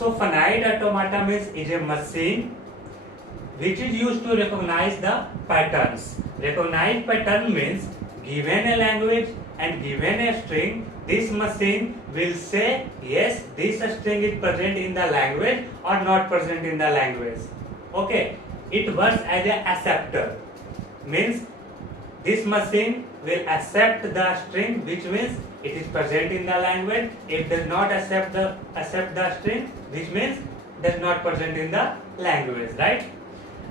So finite automata means is a machine which is used to recognize the patterns. Recognize pattern means given a language and given a string, this machine will say yes, this string is present in the language or not present in the language. Okay, it works as a acceptor, means this machine will accept the string, which means it is present in the language. It does not accept the string, which means does not present in the language, right?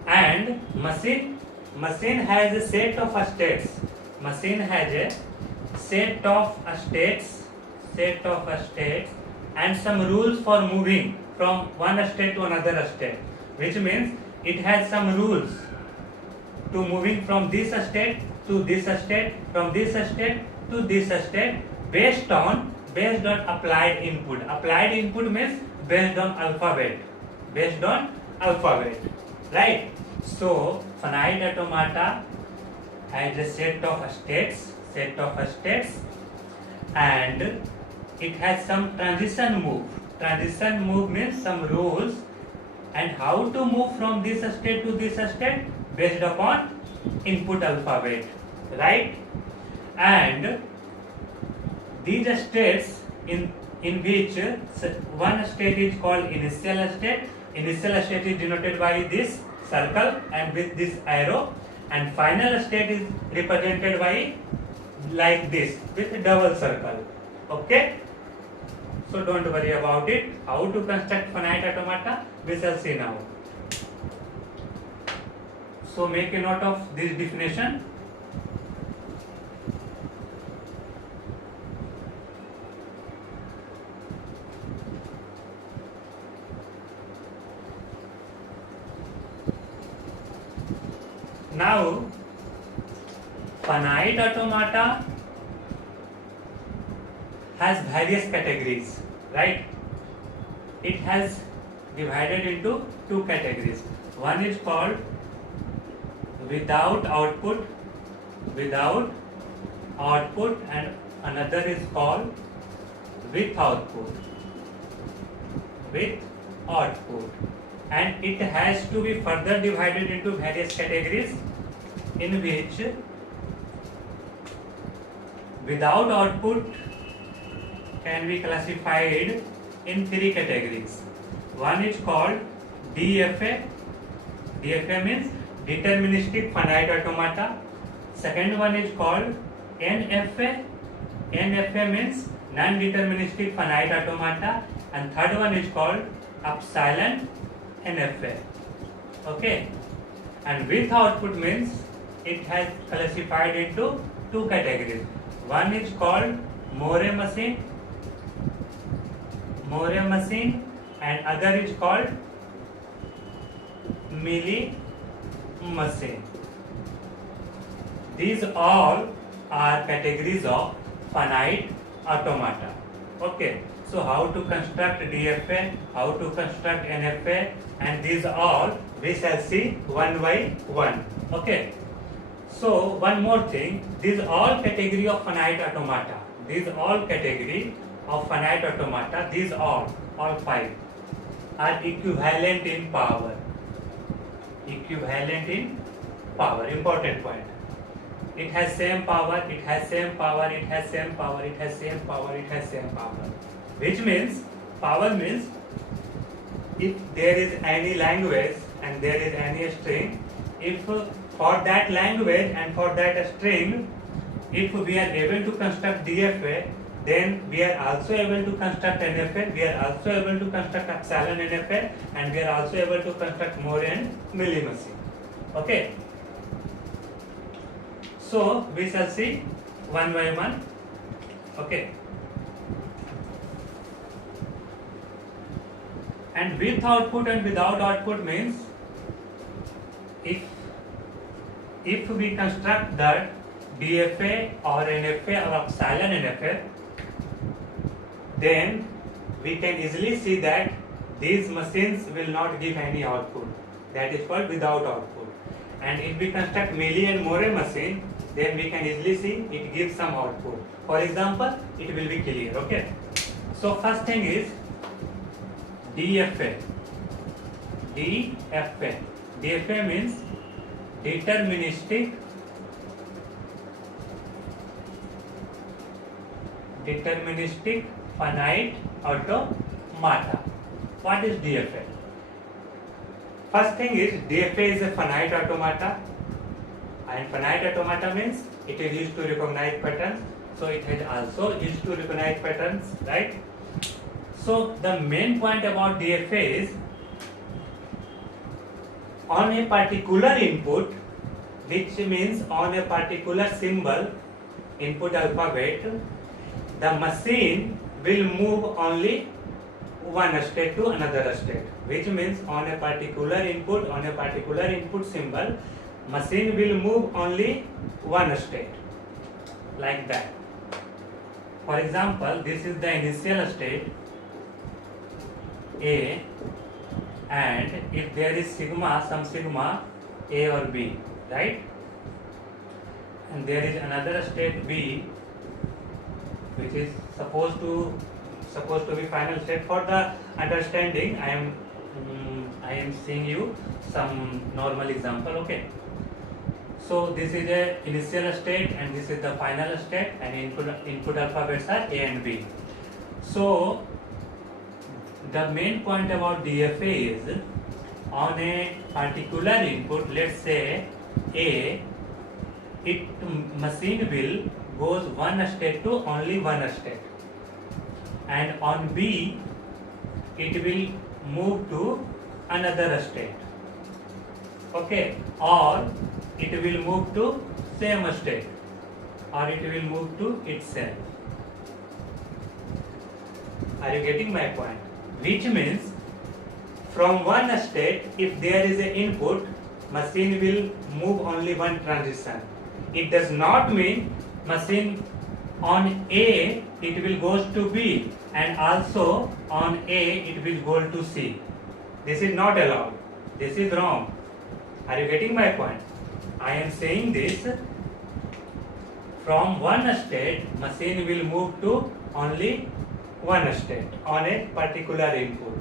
And machine has a set of states. Machine has a set of states and some rules for moving from one state to another state, which means it has some rules to moving from this state to this state, from this state to this state, based on applied input. Applied input means based on alphabet, right? So finite automata has a set of states, and it has some transition move. Transition move means some rules and how to move from this state to this state based upon input alphabet, right? And these states in which one state is called initial state. Initial state is denoted by this circle and with this arrow, and final state is represented by like this with a double circle. Okay, so don't worry about it. How to construct finite automata we shall see now. So make a note of this definition. Now, finite automata has various categories, right? It has divided into two categories. One is called without output, and another is called with output. And it has to be further divided into various categories, in which without output can be classified in three categories. One is called DFA. DFA means deterministic finite automata. Second one is called NFA. NFA means non-deterministic finite automata. And third one is called epsilon NFA. Okay, and with output means it has classified into two categories. One is called Moore machine, and other is called Mealy machine. These all are categories of finite automata. Okay, so how to construct DFA, how to construct NFA, and these all we shall see one by one. Okay, so one more thing, these all category of finite automata, these all five are equivalent in power. Important point. It has same power, which means power means if there is any language and there is any string, if for that language and for that string, if we are able to construct DFA, then we are also able to construct NFA, we are also able to construct epsilon NFA, and we are also able to construct Moore and Mealy machine. Okay, so we shall see one by one. Okay, and with output and without output means if we construct that DFA or NFA or epsilon NFA, then we can easily see that these machines will not give any output. That is called without output. And if we construct Mealy and Moore machine, then we can easily see it gives some output. For example, it will be clear. Okay, so first thing is DFA. DFA. DFA means deterministic finite automata. What is DFA? First thing is DFA is a finite automata, and finite automata means it is used to recognize patterns. So it has also used to recognize patterns, right? So the main point about DFA is on a particular input, which means on a particular symbol, input alphabet, the machine will move only one state to another state, which means on a particular input symbol, machine will move only one state, like that. For example, this is the initial state A, and if there is some sigma A or B, right? And there is another state B, which is supposed to be final state. For the understanding, I am seeing you some normal example. Okay. So this is a initial state and this is the final state, and input alphabets are A and B. So the main point about DFA is on a particular input, let's say A, machine will goes one state to only one state, and on B it will move to another state, okay, or it will move to same state, or it will move to itself. Are you getting my point? Which means from one state, if there is an input, machine will move only one transition. It does not mean machine on A it will goes to B, and also on A it will go to C. This is not allowed. This is wrong. Are you getting my point? I am saying this, from one state machine will move to only one state on a particular input.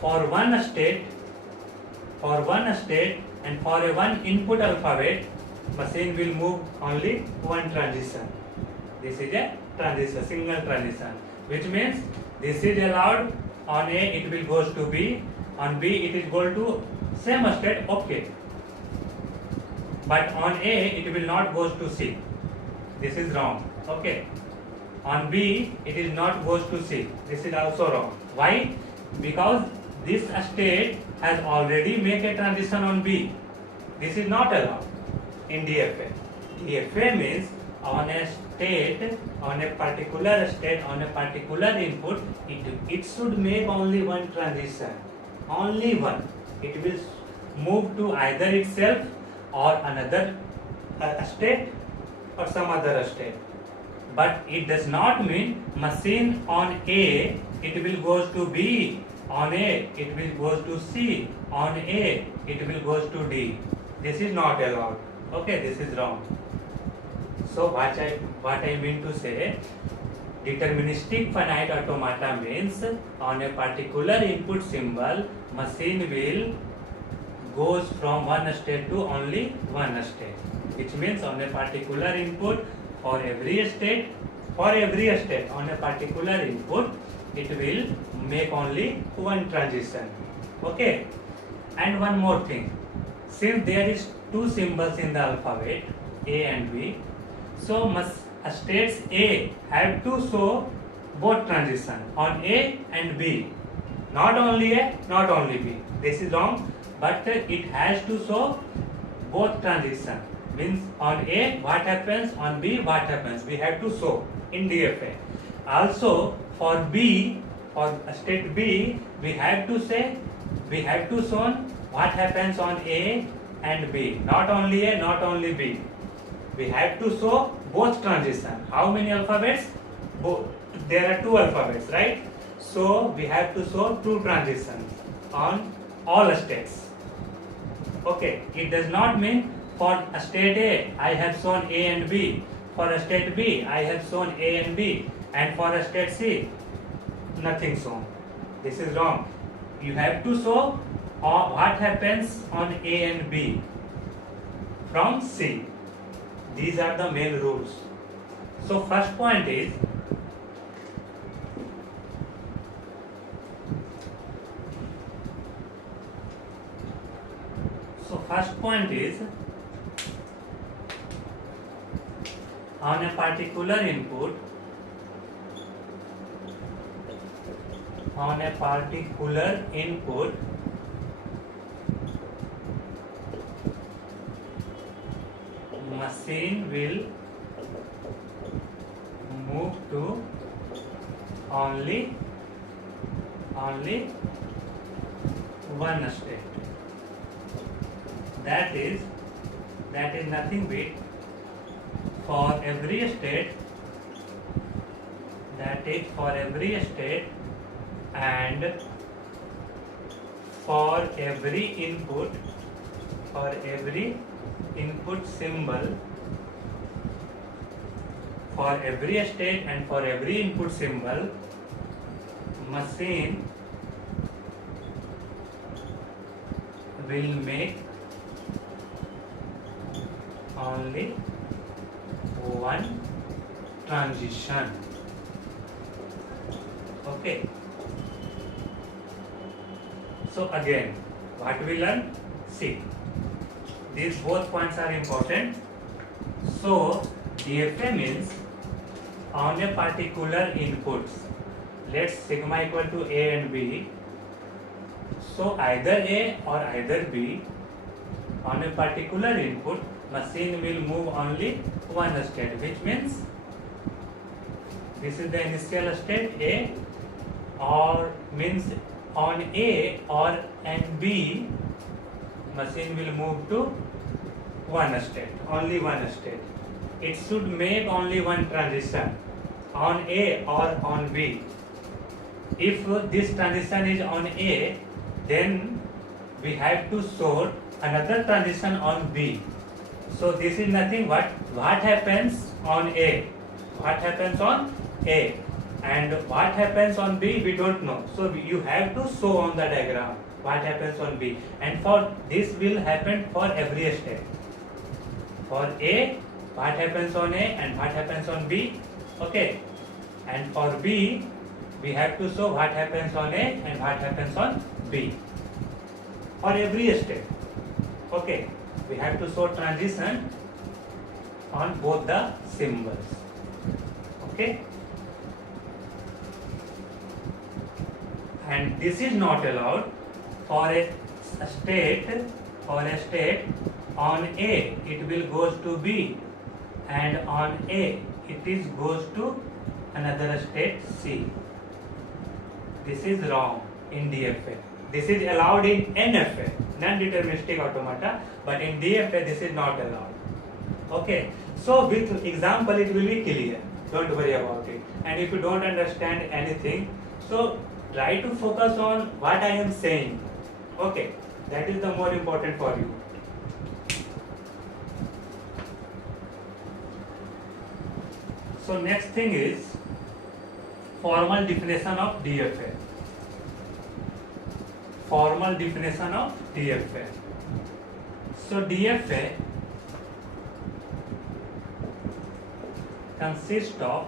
For one state and for a one input alphabet, machine will move only one transition. This is a transition, single transition, which means this is allowed. On A it will goes to B, on B it is go to same state, okay, but on A it will not goes to C. This is wrong, okay. On B it is not goes to C. This is also wrong. Why? Because this state has already made a transition on B. This is not allowed in DFA. DFA means on a state, on a particular state, on a particular input, it should make only one transition. Only one. It will move to either itself or another state or some other state. But it does not mean machine on A it will goes to B, on A it will goes to C, on A it will goes to D. This is not allowed. Okay, this is wrong. So what I mean to say, deterministic finite automata means on a particular input symbol, machine will goes from one state to only one state, which means on a particular input, for every state on a particular input, it will make only one transition. Okay. And one more thing, since there is two symbols in the alphabet A and B, so states A have to show both transition on A and B, not only A, not only B. This is wrong, but it has to show both transition. Means on A what happens, on B what happens, we have to show in DFA. Also for B, for state B, we have to show what happens on A and B, not only A, not only B. We have to show both transition. How many alphabets? There are two alphabets, right? So we have to show two transitions on all states. Okay, it does not mean for state A I have shown A and B, for state B I have shown A and B, and for state C nothing shown. This is wrong. You have to show what happens on A and B from C. These are the main rules. So first point is on a particular input, machine will move to only one state. That is nothing but for every state, and for every input symbol, for every state and for every input symbol, machine will make only one transition. Okay. So again, what we learn? See, these both points are important. So DFA means on a particular inputs. Let's sigma equal to A and B. So either A or either B, on a particular input, machine will move only one state, which means this is the initial state A, or means on A or and B, machine will move to one state, only one state. It should make only one transition on A or on B. If this transition is on A, then we have to show another transition on B. So this is nothing but what happens on A, what happens on A, and what happens on B we don't know. So you have to show on the diagram what happens on B, and for this will happen for every state. For A, what happens on A and what happens on B, okay, and for B we have to show what happens on A and what happens on B for every state. Okay, we have to show transition on both the symbols. Okay, and this is not allowed for a state on A it will goes to B, and on A it is goes to another state C. This is wrong in DFA. This is allowed in NFA, non-deterministic automata, but in DFA this is not allowed. Okay, so with example it will be clear. Don't worry about it. And if you don't understand anything, so try to focus on what I am saying. Okay, that is the more important for you. So next thing is formal definition of DFA. Formal definition of DFA. So DFA consists of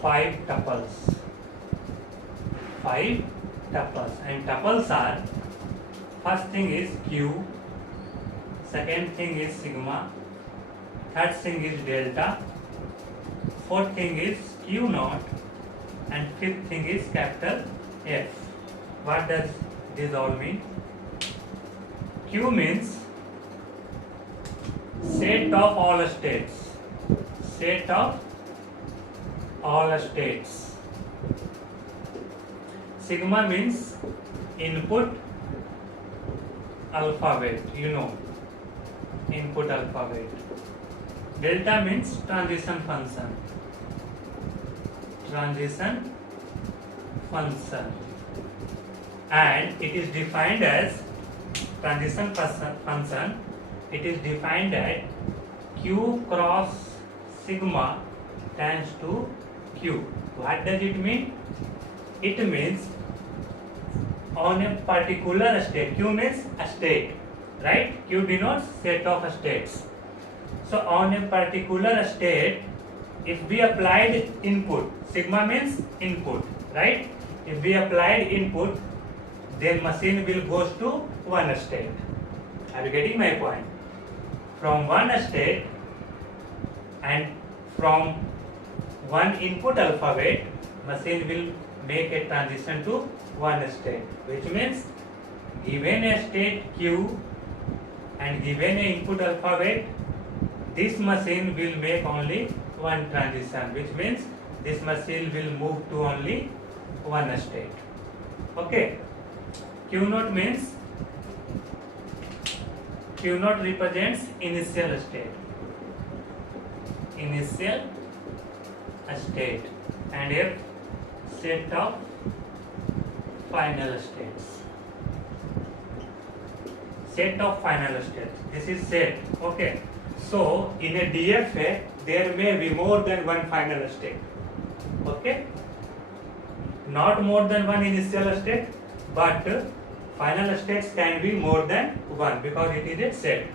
5 tuples. 5 tuples, and tuples are, first thing is Q, second thing is sigma, third thing is delta, fourth thing is Q naught, and fifth thing is capital F. What does this all mean? Q means set of all states. Set of all states. Sigma means input alphabet, you know, input alphabet. Delta means transition function. Transition function. And it is defined as transition function. It is defined as Q cross sigma tends to Q. What does it mean? It means on a particular state. Q means a state, right? Q denotes set of states. So on a particular state, if we applied input, sigma means input, right? If we applied input, then machine will goes to one state. Are you getting my point? From one state and from one input alphabet, machine will make a transition to one state, which means given a state Q and given a input alphabet, this machine will make only one transition, which means this machine will move to only one state. Okay. Q naught means Q naught represents initial state. Initial state and F set of final states. Set of final states. This is set. Okay. So in a DFA there may be more than one final state. Okay. Not more than one initial state, but final states can be more than one because it is a set.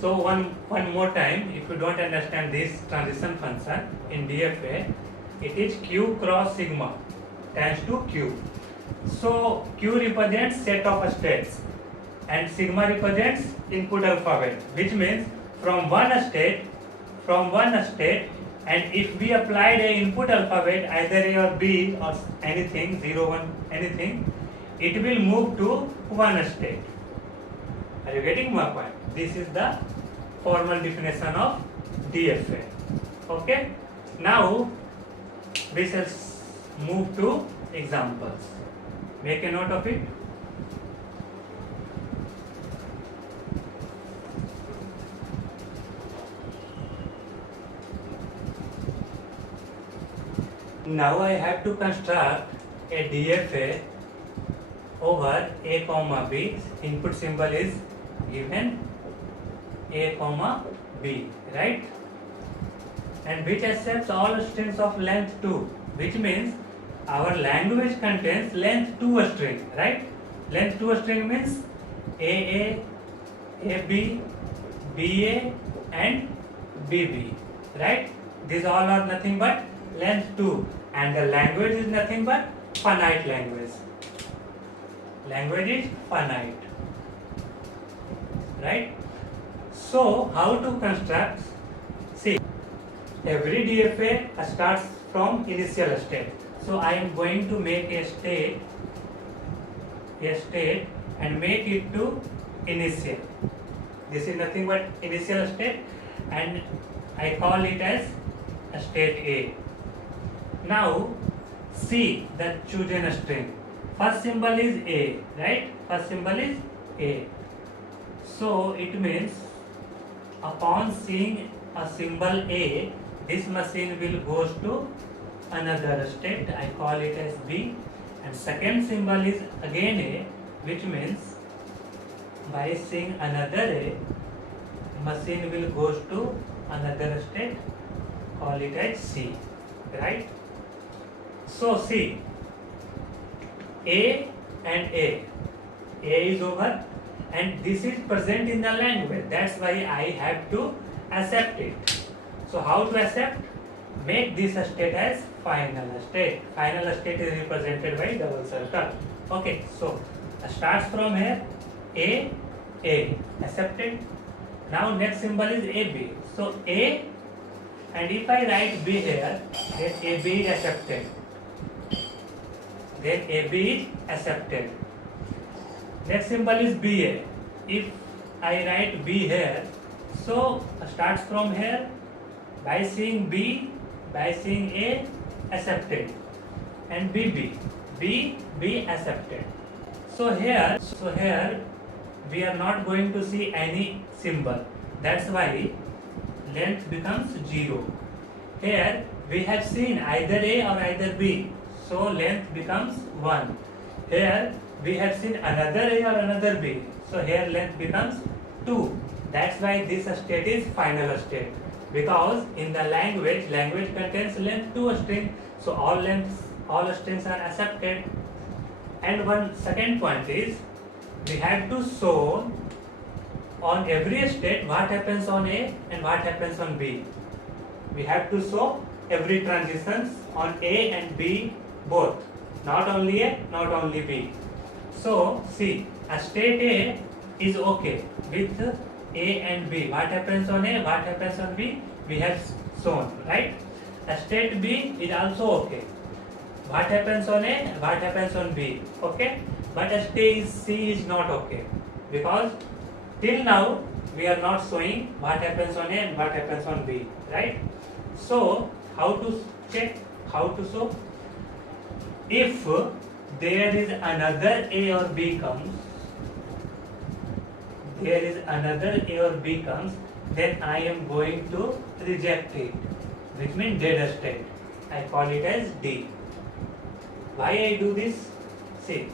So one more time, if you don't understand this transition function in DFA, it is Q cross sigma tends to Q. So Q represents set of states and sigma represents input alphabet, which means from one state, and if we applied a input alphabet either A or B or anything 0 1 anything, it will move to one state. Are you getting my point? This is the formal definition of DFA. Okay. Now we shall move to examples. Make a note of it. Now I have to construct a DFA over A comma B. Input symbol is given A comma B, right? And which accepts all strings of length 2, which means our language contains length 2 string, right? Length 2 string means AA, AB, BA and BB, right? These all are nothing but length 2, and the language is nothing but finite language. Language is finite, right? So how to construct? See, every DFA starts from initial state. So I am going to make a state and make it to initial. This is nothing but initial state and I call it as a state A. Now see the chosen string. First symbol is A, right? First symbol is A. So it means upon seeing a symbol A, this machine will goes to another state. I call it as B. And second symbol is again A, which means by seeing another A, machine will goes to another state. Call it as C, right? So see, A and A is over and this is present in the language. That's why I have to accept it. So how to accept? Make this state as final state. Final state is represented by double circle. Okay, so starts from here A, accepted. Now next symbol is AB. So A, and if I write B here, then AB is accepted. Then AB is accepted. Next symbol is BA. If I write B here, so starts from here by seeing B, by seeing A, accepted, and BB, B accepted. So here we are not going to see any symbol. That's why length becomes 0. Here we have seen either A or either B, so length becomes 1. Here we have seen another A or another B, so here length becomes 2. That's why this state is final state. because in the language contains length to a string, so all strings are accepted. And one second point is we have to show on every state what happens on A and what happens on B. We have to show every transitions on A and B both, not only A, not only B. So see, a state A is okay with A and B. What happens on A, what happens on B, we have shown, right? A state B is also okay. What happens on A, what happens on B, okay? But a state C is not okay, because till now we are not showing what happens on A and what happens on B, right? So how to check, how to show? If there is another A or B comes, then I am going to reject it, which means dead state. I call it as D. Why I do this? See,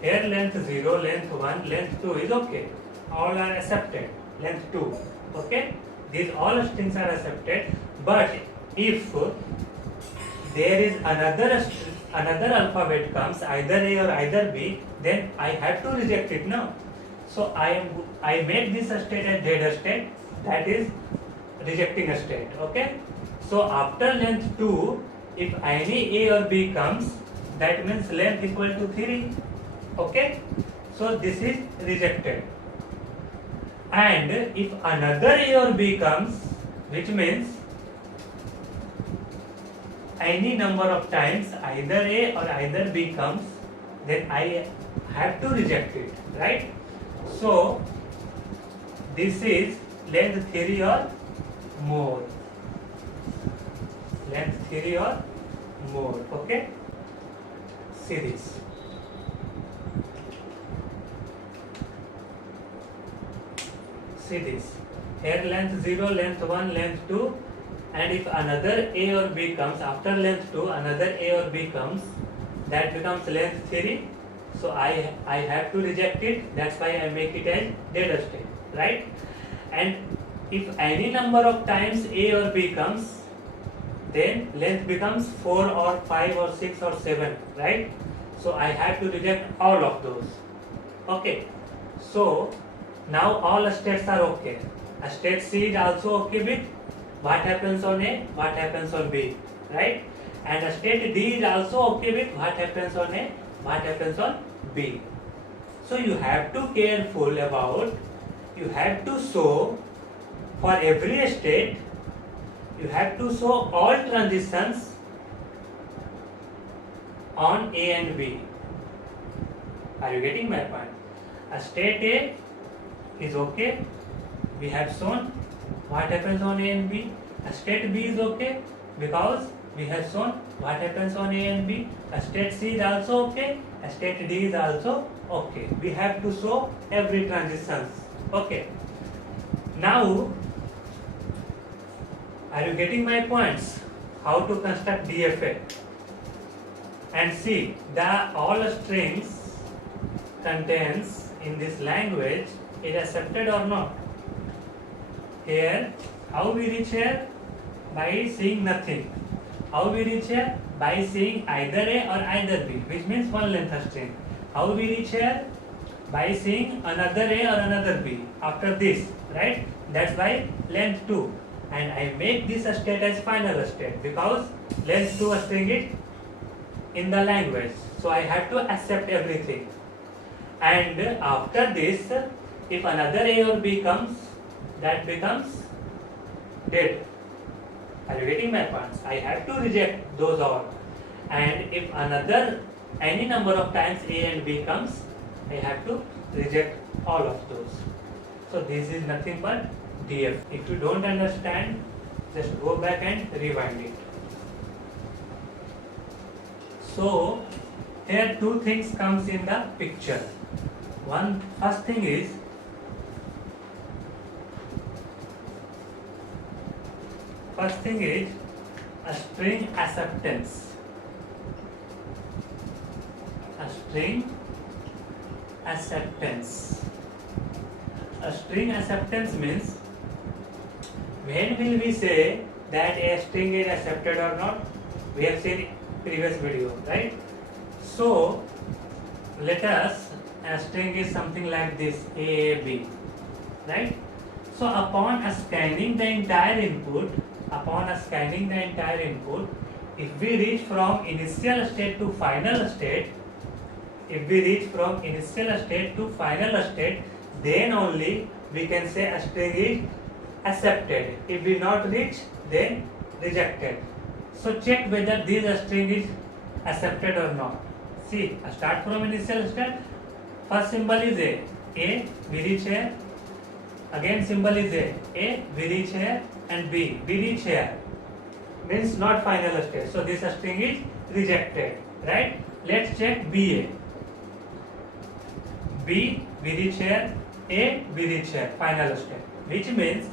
here length 0, length 1, length 2 is okay. All are accepted. Length 2, okay? These all strings are accepted. But if there is another alphabet comes, either A or either B, then I have to reject it now. So I make this state as dead state, that is rejecting a state, okay? So after length 2, if any A or B comes, that means length equal to 3, okay? So this is rejected. And if another A or B comes, which means any number of times either A or either B comes, then I have to reject it, right? So this is length 3 or more. Length 3 or more, okay? See this. See this. Here length 0, length 1, length 2, and if another A or B comes, after length 2, another A or B comes, that becomes length 3. So I have to reject it, that's why I make it as dead state, right? And if any number of times A or B comes, then length becomes 4 or 5 or 6 or 7, right? So I have to reject all of those, okay? So now all states are okay. A state C is also okay with what happens on A, what happens on B, right? And a state D is also okay with what happens on A, what happens on B. So you have to careful about, you have to show for every state, you have to show all transitions on A and B. Are you getting my point? A state A is okay, we have shown what happens on A and B. A state B is okay because we have shown what happens on A and B. A state C is also okay, a state D is also okay. We have to show every transitions, okay? Now, are you getting my points? How to construct DFA? And see, the all strings contains in this language is accepted or not. Here, how we reach here? By seeing nothing. How we reach here? By seeing either A or either B, which means one length string. How we reach here? By seeing another A or another B after this, right? That's why length 2. And I make this state as final state because length 2 string is in the language. So I have to accept everything. And after this, if another A or B comes, that becomes dead. Are you getting my points? I have to reject those all. And if any number of times A and B comes, I have to reject all of those. So this is nothing but DF. If you don't understand, just go back and rewind it. So here two things comes in the picture. First thing is a string acceptance. A string acceptance. A string acceptance means when will we say that a string is accepted or not? We have seen previous video, right? So let us, a string is something like this, A, B, right? So upon scanning the entire input, if we reach from initial state to final state, then only we can say a string is accepted. If we not reach, then rejected. So check whether this string is accepted or not. See, start from initial state. First symbol is A, we reach here. Again symbol is A, we reach here, and B, we reach here. Means not final state. So this string is rejected, right? Let's check BA. B, we reach here. A, we reach here, final state. Which means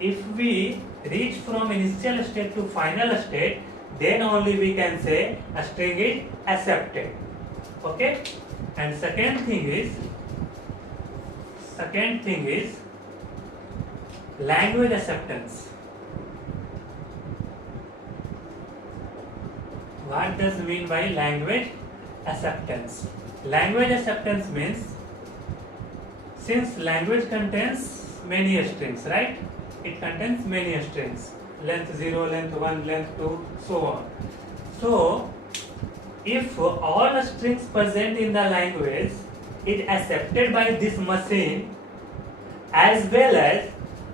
if we reach from initial state to final state, then only we can say a string is accepted. Okay? And second thing is language acceptance. What does mean by language acceptance? Language acceptance means, since language contains many strings, right? It contains many strings, length 0, length 1, length 2, so on. So if all strings present in the language is accepted by this machine, as well as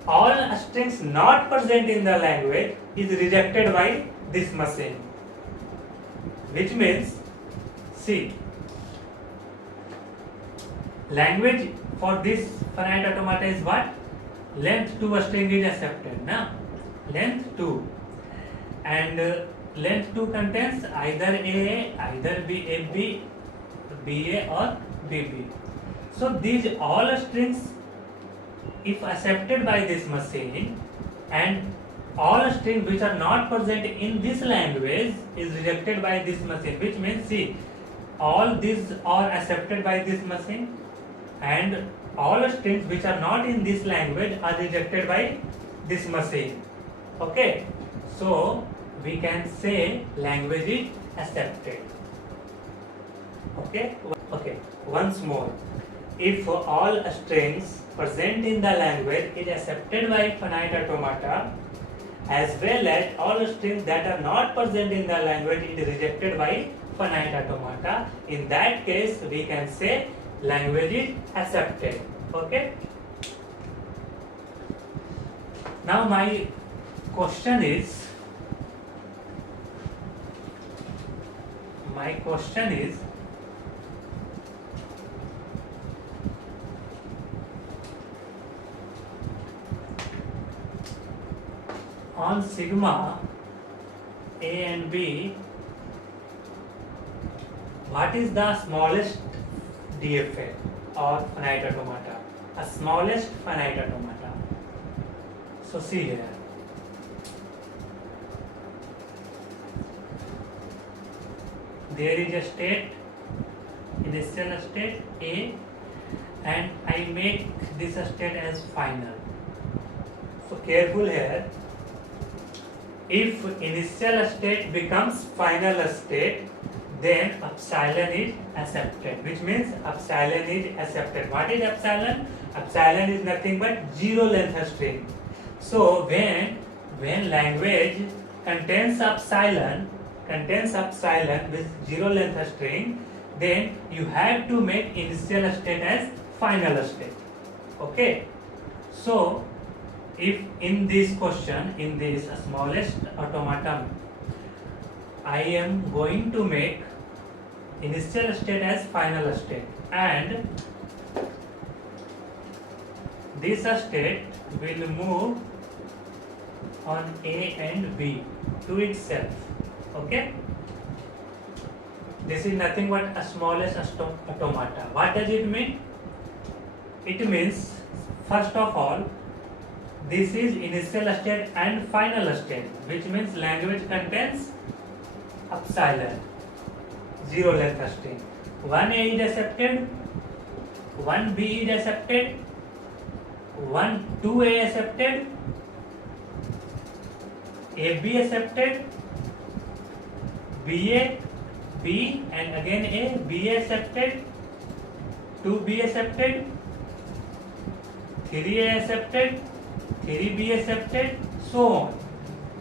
all strings not present in the language is rejected by this machine. Which means, see, language for this finite automata is what? Length 2 string is accepted, na? Length 2. And length 2 contains either AA, either BAB, BA or BB. So these all strings, if accepted by this machine, and all strings which are not present in this language is rejected by this machine. Which means, see, all these are accepted by this machine, and all strings which are not in this language are rejected by this machine. Okay, so we can say language is accepted. Okay, once more, if all strings present in the language is accepted by finite automata, as well as all strings that are not present in the language is rejected by finite automata, in that case we can say language is accepted. Okay. Now my question is, on sigma A and B, what is the smallest DFA or finite automata? A smallest finite automata. So see here. There is a state, initial state A, and I make this state as final. So careful here. If initial state becomes final state, then epsilon is accepted. Which means epsilon is accepted. What is epsilon? Epsilon is nothing but zero length string. So when language contains epsilon with zero length string, then you have to make initial state as final state. Okay. So if in this question, in this smallest automaton, I am going to make initial state as final state, and this state will move on A and B to itself. Okay, this is nothing but a smallest automata. What does it mean? It means, first of all, this is initial state and final state, which means language contains epsilon, zero length string. 1A is accepted, 1B is accepted, 2A accepted, A B accepted, B A, B and again A, B A accepted, 2B accepted, 3A accepted, 3B accepted, so on.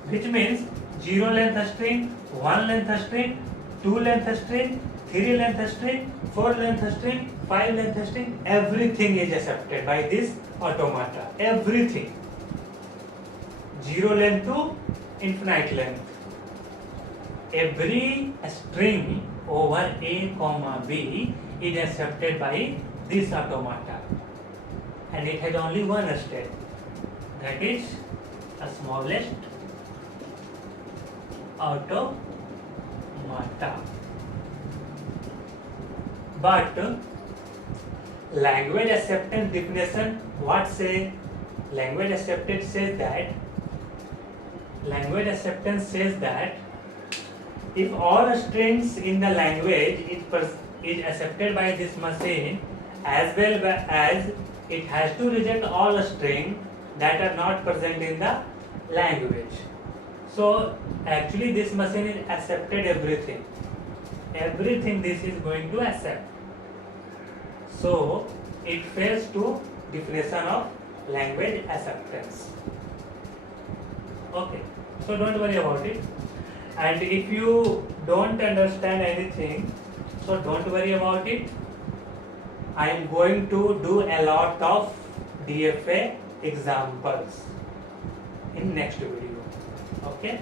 Which means 0 length string, 1 length string, 2 length string, 3 length string, 4 length string, 5 length string, everything is accepted by this automata. Everything. 0 length to infinite length. Every string over A comma B is accepted by this automata. And it has only one state. That is a smallest automata. But language acceptance definition, what say? Language acceptance says that if all strings in the language is accepted by this machine, as well as it has to reject all strings that are not present in the language. So actually this machine is accepted everything. Everything this is going to accept. So it fails to definition of language acceptance. Okay, so don't worry about it. And if you don't understand anything, so don't worry about it. I am going to do a lot of DFA examples in next video. Okay.